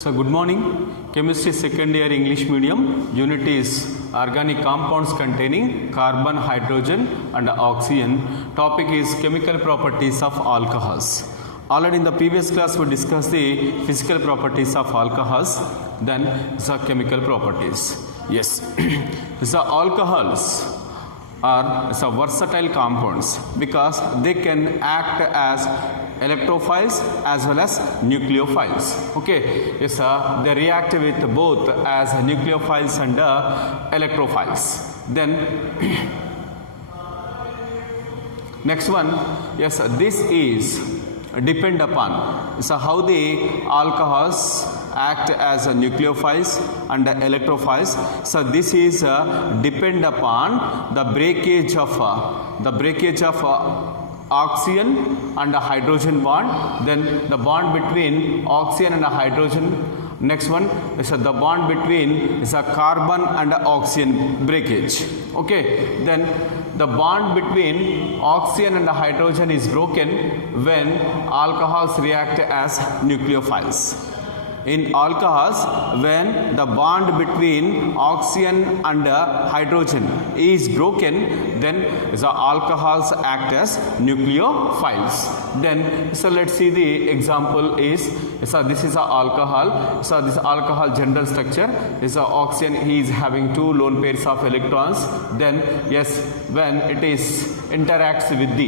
So good morning, chemistry second year English medium, unit is organic compounds containing carbon, hydrogen and oxygen. Topic is chemical properties of alcohols. Already in the previous class we discussed the physical properties of alcohols, then the chemical properties. Yes, the alcohols are versatile compounds because they can act as electrophiles as well as nucleophiles. Okay, yes, they react with both as nucleophiles and electrophiles. Then next one, yes, this is depend upon how the alcohols act as nucleophiles and electrophiles. So this is depend upon the breakage of oxygen and a hydrogen bond, then the bond between oxygen and a hydrogen. Next one is the bond between a carbon and a oxygen breakage. Okay, then the bond between oxygen and a hydrogen is broken when alcohols react as nucleophiles. In alcohols, when the bond between oxygen and hydrogen is broken, then the alcohols act as nucleophiles. Then, so let's see the example is, so this is an alcohol. So this alcohol general structure is oxygen, he is having two lone pairs of electrons. Then yes, when it is interacts with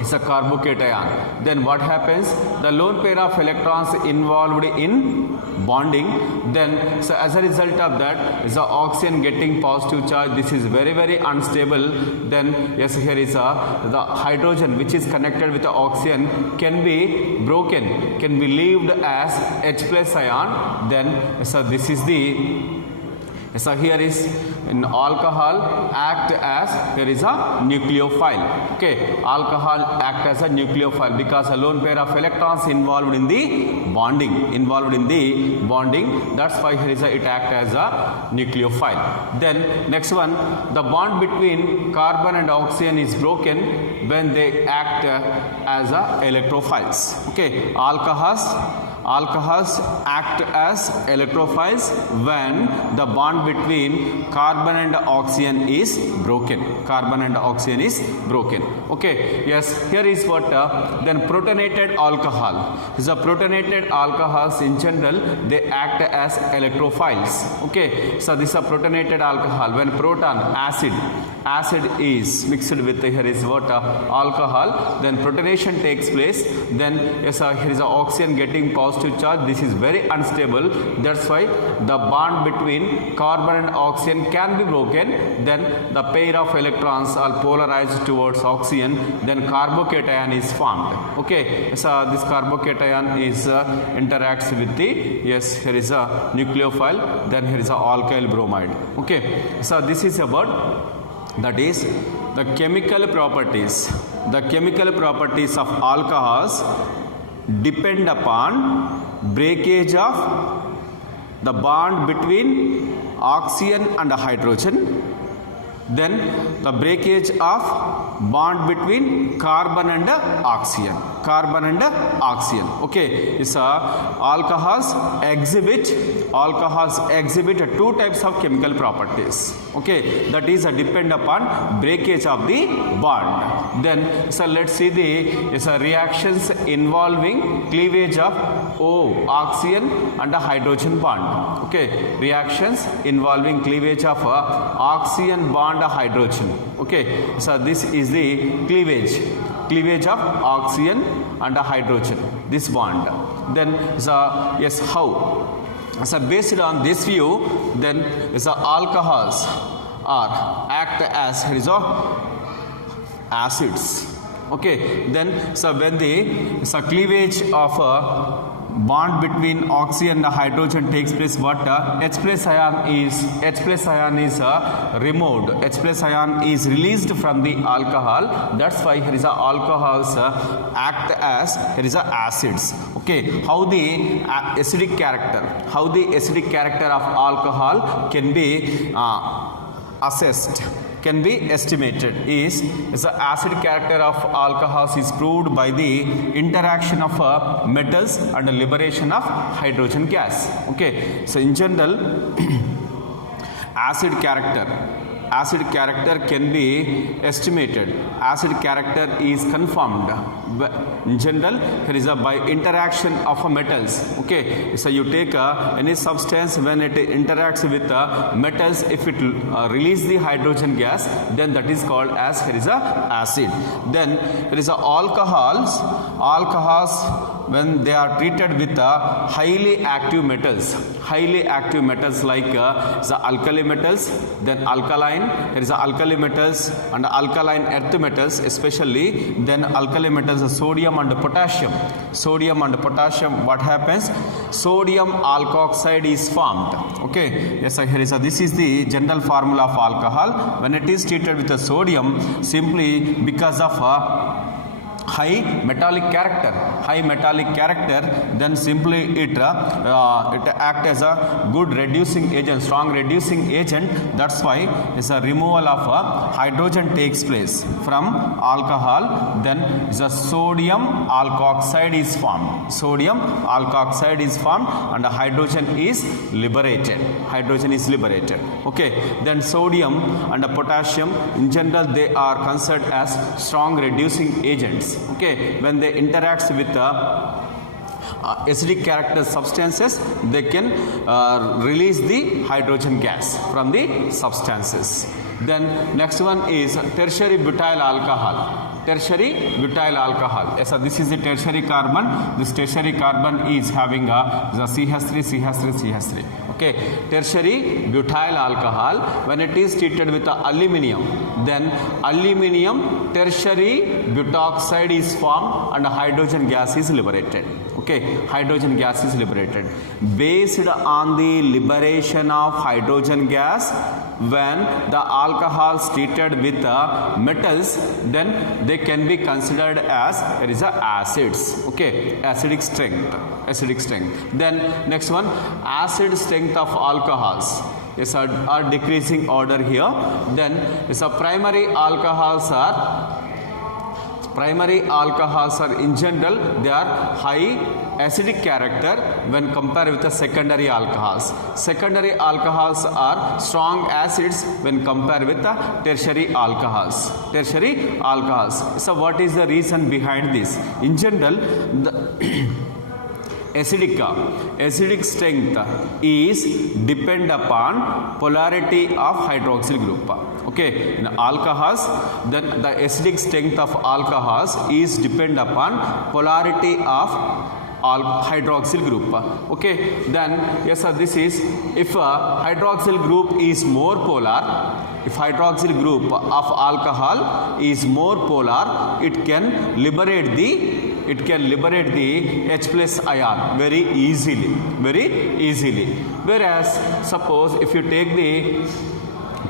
it's a carbocation. Then what happens? The lone pair of electrons involved in bonding. Then so as a result of that is the oxygen getting positive charge. This is very unstable. Then yes, here is the hydrogen which is connected with the oxygen can be broken, can be leaved as H plus ion. Then so this is the so here is in alcohol act as there is a nucleophile. Okay, alcohol act as a nucleophile because a lone pair of electrons involved in the bonding. That's why here is it act as a nucleophile. Then next one, the bond between carbon and oxygen is broken when they act as a electrophiles. Okay, alcohols act as electrophiles when the bond between carbon and oxygen is broken. Okay, yes, here is what then protonated alcohol. The protonated alcohols in general they act as electrophiles. Okay, so this is a protonated alcohol when proton acid is mixed with here is what alcohol, then protonation takes place. Then yes, here is oxygen getting positive charge. This is very unstable. That's why the bond between carbon and oxygen can be broken. Then the pair of electrons are polarized towards oxygen. Then carbocation is formed. Okay, so this carbocation is interacts with the yes, here is a nucleophile. Then here is a alkyl bromide. Okay, so this is about that is the chemical properties. The chemical properties of alcohols depend upon breakage of the bond between oxygen and hydrogen, then the breakage of bond between carbon and oxygen. Okay, this alcohols exhibit two types of chemical properties. Okay, that is depend upon breakage of the bond. Then so let's see the reactions involving cleavage of oxygen and hydrogen bond. Okay, reactions involving cleavage of oxygen bond hydrogen. Okay, so this is the cleavage of oxygen and hydrogen, this bond. Then yes, how? So based on this view, then the alcohols act as here is acids. Okay, then so when the cleavage of bond between oxygen and hydrogen takes place, what H plus ion is removed. H plus ion is released from the alcohol. That's why here is alcohols act as here is acids. Okay, how the acidic character of alcohol can be assessed can be estimated is the acid character of alcohols is proved by the interaction of metals and the liberation of hydrogen gas. Okay, so in general acid character can be estimated. Acid character is confirmed. In general, there is a by interaction of metals. Okay, so you take any substance, when it interacts with metals, if it release the hydrogen gas, then that is called as here is a acid. Then there is a alcohols when they are treated with highly active metals like the alkali metals, then alkaline, there is alkali metals and alkaline earth metals especially, then alkali metals sodium and potassium. What happens? Sodium alkoxide is formed. Okay, yes, here is this is the general formula of alcohol. When it is treated with the sodium, simply because of high metallic character, then simply it act as a good reducing agent, strong reducing agent. That's why it's a removal of hydrogen takes place from alcohol. Then the sodium alkoxide is formed and the hydrogen is liberated. Okay, then sodium and the potassium in general, they are considered as strong reducing agents. Okay, when they interact with acidic character substances, they can release the hydrogen gas from the substances. Then next one is tertiary butyl alcohol. Yes, so this is the tertiary carbon. This tertiary carbon is having the CH3. Okay, tertiary butyl alcohol, when it is treated with aluminum, then aluminum tertiary butoxide is formed and hydrogen gas is liberated. Okay, hydrogen gas is liberated. Based on the liberation of hydrogen gas, when the alcohols treated with metals, then they can be considered as there is a acids. Okay, acidic strength. Then next one, acid strength of alcohols. Yes, are decreasing order here. Then is a primary alcohols are in general, they are high acidic character when compared with the secondary alcohols. Secondary alcohols are strong acids when compared with the tertiary alcohols. So what is the reason behind this? In general, the acidic strength is depend upon polarity of hydroxyl group. Okay, in alcohols, then the acidic strength of alcohols is depend upon polarity of hydroxyl group. Okay, then yes sir, this is if hydroxyl group is more polar, if hydroxyl group of alcohol is more polar, it can liberate the H plus ion very easily. Whereas suppose if you take the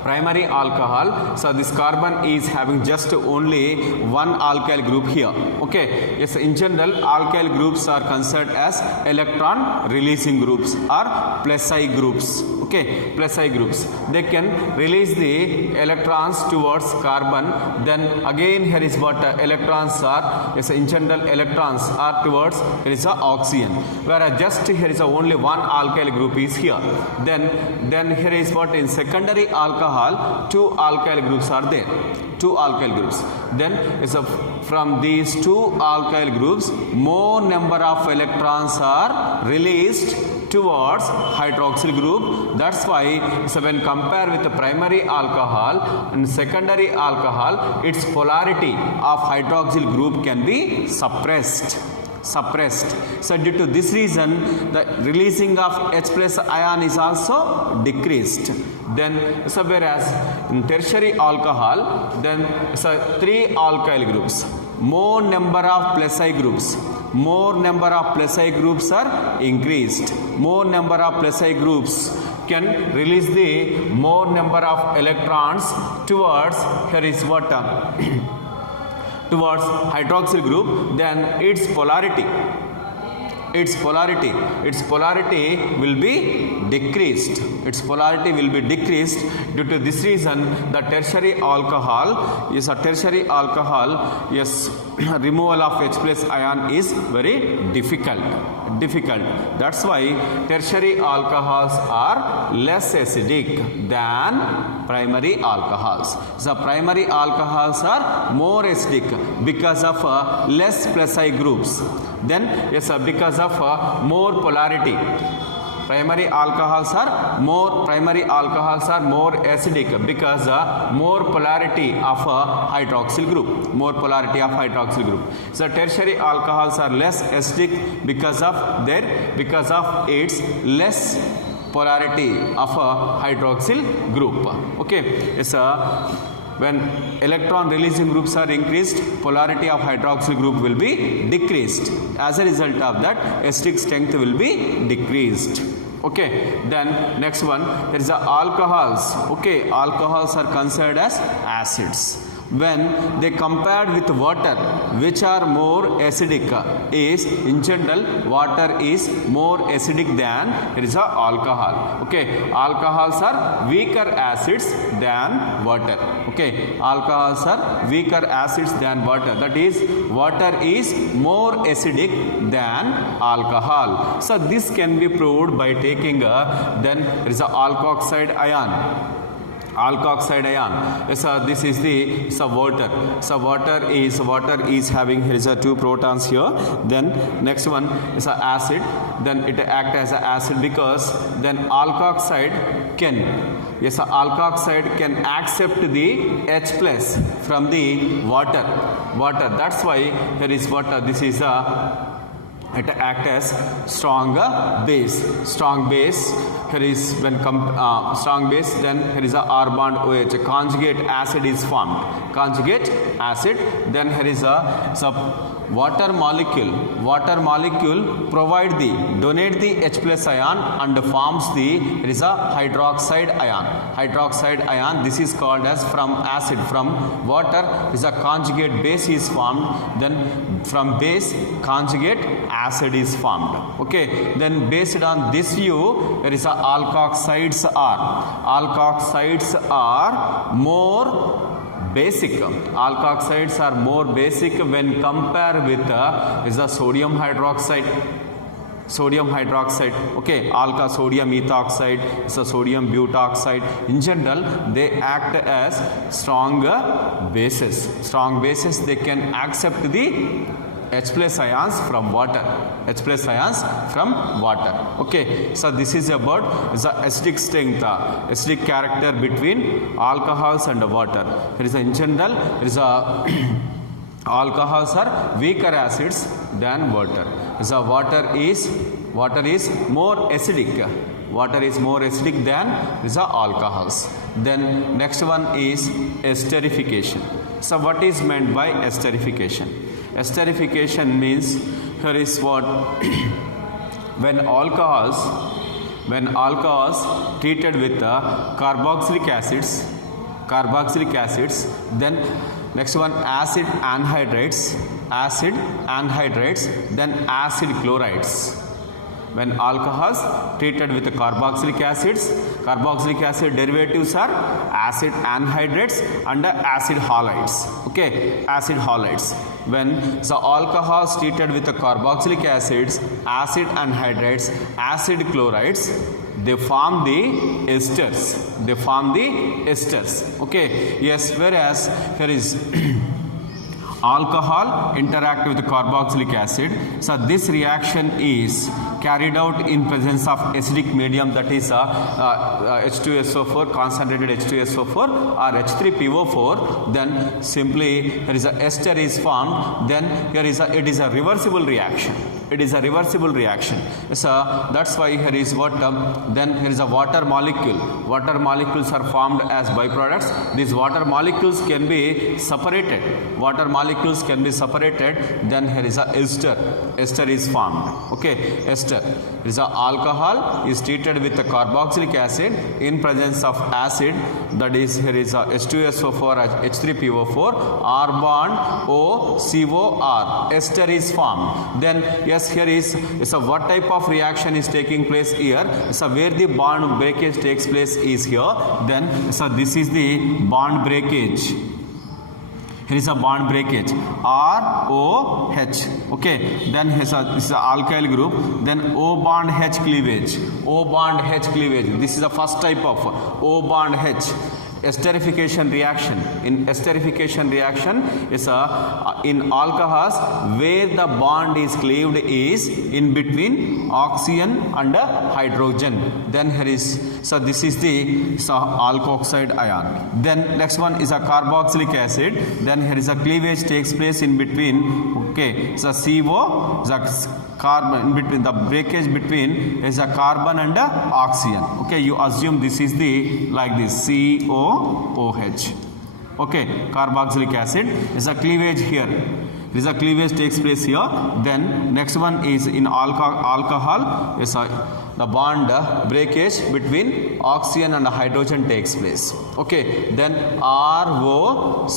primary alcohol, so this carbon is having just only one alkyl group here. Okay, yes, in general alkyl groups are considered as electron releasing groups or plus I groups. Okay, plus I groups, they can release the electrons towards carbon. Then again here is what electrons are, yes, in general electrons are towards here is a oxygen, whereas just here is only one alkyl group is here. Then here is what in secondary alcohol, two alkyl groups are there. Then is from these two alkyl groups, more number of electrons are released towards hydroxyl group. That's why so when compared with the primary alcohol and secondary alcohol, its polarity of hydroxyl group can be suppressed. So due to this reason, the releasing of H plus ion is also decreased. Then so whereas in tertiary alcohol, then so three alkyl groups, more number of plus I groups are increased. More number of plus I groups can release the more number of electrons towards here is what towards hydroxyl group. Then its polarity its polarity will be decreased. Its polarity will be decreased. Due to this reason, the tertiary alcohol, yes, removal of H plus ion is very difficult. That's why tertiary alcohols are less acidic than primary alcohols. So primary alcohols are more acidic because of less plus I groups. Then yes, because of more polarity. Primary alcohols are more acidic because more polarity of hydroxyl group. So tertiary alcohols are less acidic because of its less polarity of a hydroxyl group. Okay, it's when electron releasing groups are increased, polarity of hydroxyl group will be decreased. As a result of that, acidic strength will be decreased. Okay, then next one, there is the alcohols. Okay, alcohols are considered as acids. When they compared with water, which are more acidic, is in general water is more acidic than there is a alcohol. Okay, alcohols are weaker acids than water. Okay, alcohols are weaker acids than water. That is, water is more acidic than alcohol. So this can be proved by taking then there is a alkoxide ion. Yes, this is the water. So water is having, here is a 2 protons here. Then next one is a acid. Then it act as an acid because then alkoxide can accept the H plus from the water. That's why here is water. This is it act as strong base. Here is when strong base, then here is a R bond OH. A conjugate acid is formed. Then here is a water molecule donate the H plus ion and forms the, there is a hydroxide ion. This is called as from water is a conjugate base is formed. Then from base conjugate acid is formed. Okay, then based on this view, there is a alkoxides are more basic. Alkoxides are more basic when compared with is the sodium hydroxide. Okay, sodium ethoxide, so sodium butoxide. In general, they act as strong bases. They can accept the H plus ions from water. Okay, so this is about the acidic strength, acidic character between alcohols and water. There is in general, there is alcohols are weaker acids than water. So water is more acidic. Than the alcohols. Then next one is esterification. So what is meant by esterification? Esterification means, here is what when alcohols treated with carboxylic acids, then next one acid anhydrides, then acid chlorides. When alcohols treated with carboxylic acid derivatives are acid anhydrides and acid halides. Okay, acid halides. When the alcohols treated with the carboxylic acids, acid anhydrides, acid chlorides, they form the esters. Okay, yes, whereas here is alcohol interact with the carboxylic acid. So this reaction is carried out in presence of acidic medium, that is H2SO4, concentrated H2SO4 or H3PO4. Then simply there is a ester is formed. Then here is it is a reversible reaction. So that's why here is what then here is a water molecule. Water molecules are formed as byproducts. These water molecules can be separated. Then here is a ester is formed. Okay, ester is a alcohol is treated with the carboxylic acid in presence of acid, that is here is a H2SO4 H3PO4 R bond O COR, ester is formed. Then Yes, here is what type of reaction is taking place here. So where the bond breakage takes place is here. Then so this is the bond breakage. Here is a bond breakage, ROH. Okay, then this is the alkyl group. Then O bond H cleavage. O bond H cleavage. This is the first type of O bond H. Esterification reaction. In esterification reaction is in alcohols where the bond is cleaved is in between oxygen and hydrogen. Then here is this is the alkoxide ion. Then next one is a carboxylic acid. Then here is a cleavage takes place in between. Okay, so CO, the carbon in between, the breakage between is a carbon and oxygen. Okay, you assume this is the like this COOH. Okay, carboxylic acid is a cleavage here. This is a cleavage takes place here. Then next one is in alcohol is the bond breakage between oxygen and hydrogen takes place. Okay, then ROCO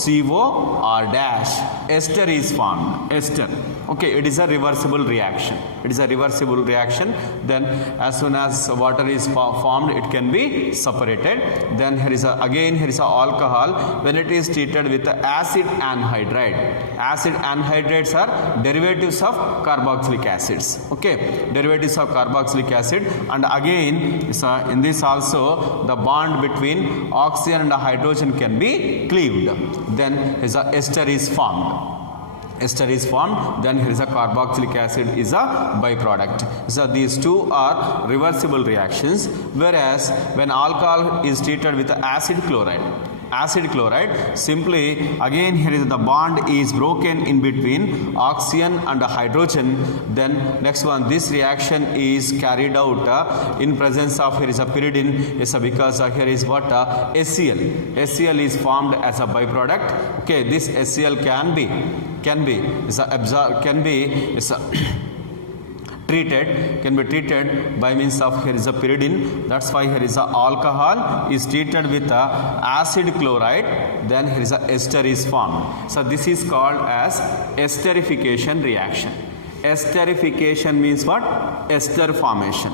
dash ester is formed. Ester. Okay, it is a reversible reaction. It is a reversible reaction. Then as soon as water is formed, it can be separated. Then here is here is alcohol when it is treated with acid anhydride. Acid anhydrates are derivatives of carboxylic acids. Okay, derivatives of carboxylic acid. And again in this also the bond between oxygen and hydrogen can be cleaved. Then ester is formed. Ester is formed. Then here is a carboxylic acid is a byproduct. So these two are reversible reactions, whereas when alcohol is treated with acid chloride, simply again here is the bond is broken in between oxygen and hydrogen. Then next one, this reaction is carried out in presence of here is a pyridine, because here is what HCl. HCl is formed as a byproduct. Okay, this HCl can be treated by means of here is a pyridine. That's why here is a alcohol is treated with acid chloride. Then here is a ester is formed. So this is called as esterification reaction. Esterification means what? Ester formation.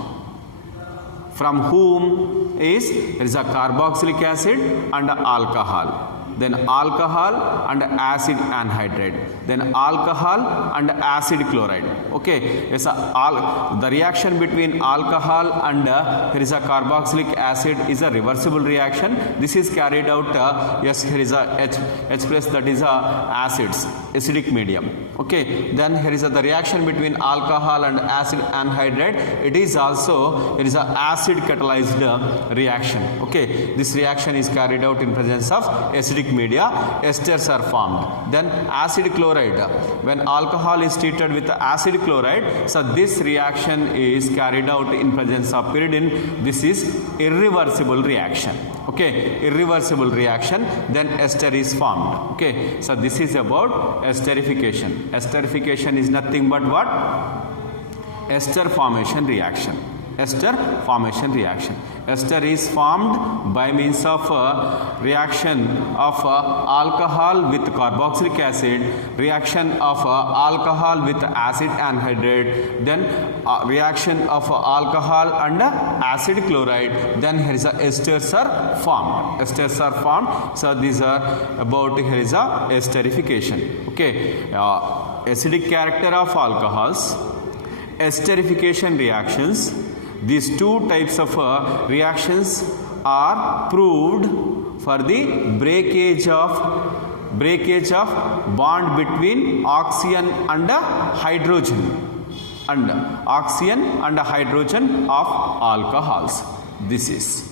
From whom is there is a carboxylic acid and alcohol. Then alcohol and acid anhydride, then alcohol and acid chloride. Okay, yes, the reaction between alcohol and here is a carboxylic acid is a reversible reaction. This is carried out, yes, here is a H plus, that is acids, acidic medium. Okay, then here is the reaction between alcohol and acid anhydride. It is also, it is a acid catalyzed reaction. Okay, this reaction is carried out in presence of acidic media, esters are formed. Then acid chloride, when alcohol is treated with acid chloride, so this reaction is carried out in presence of pyridine. This is irreversible reaction. Okay, irreversible reaction, then ester is formed. Okay, so this is about esterification. Esterification is nothing but what? Ester formation reaction. Ester formation reaction. Ester is formed by means of reaction of alcohol with carboxylic acid, reaction of alcohol with acid anhydride, then reaction of alcohol and acid chloride, then here is a esters are formed. Esters are formed. So these are about, here is a esterification. Okay, acidic character of alcohols, esterification reactions. These two types of reactions are proved for the breakage of bond between oxygen and hydrogen, and oxygen and hydrogen of alcohols. This is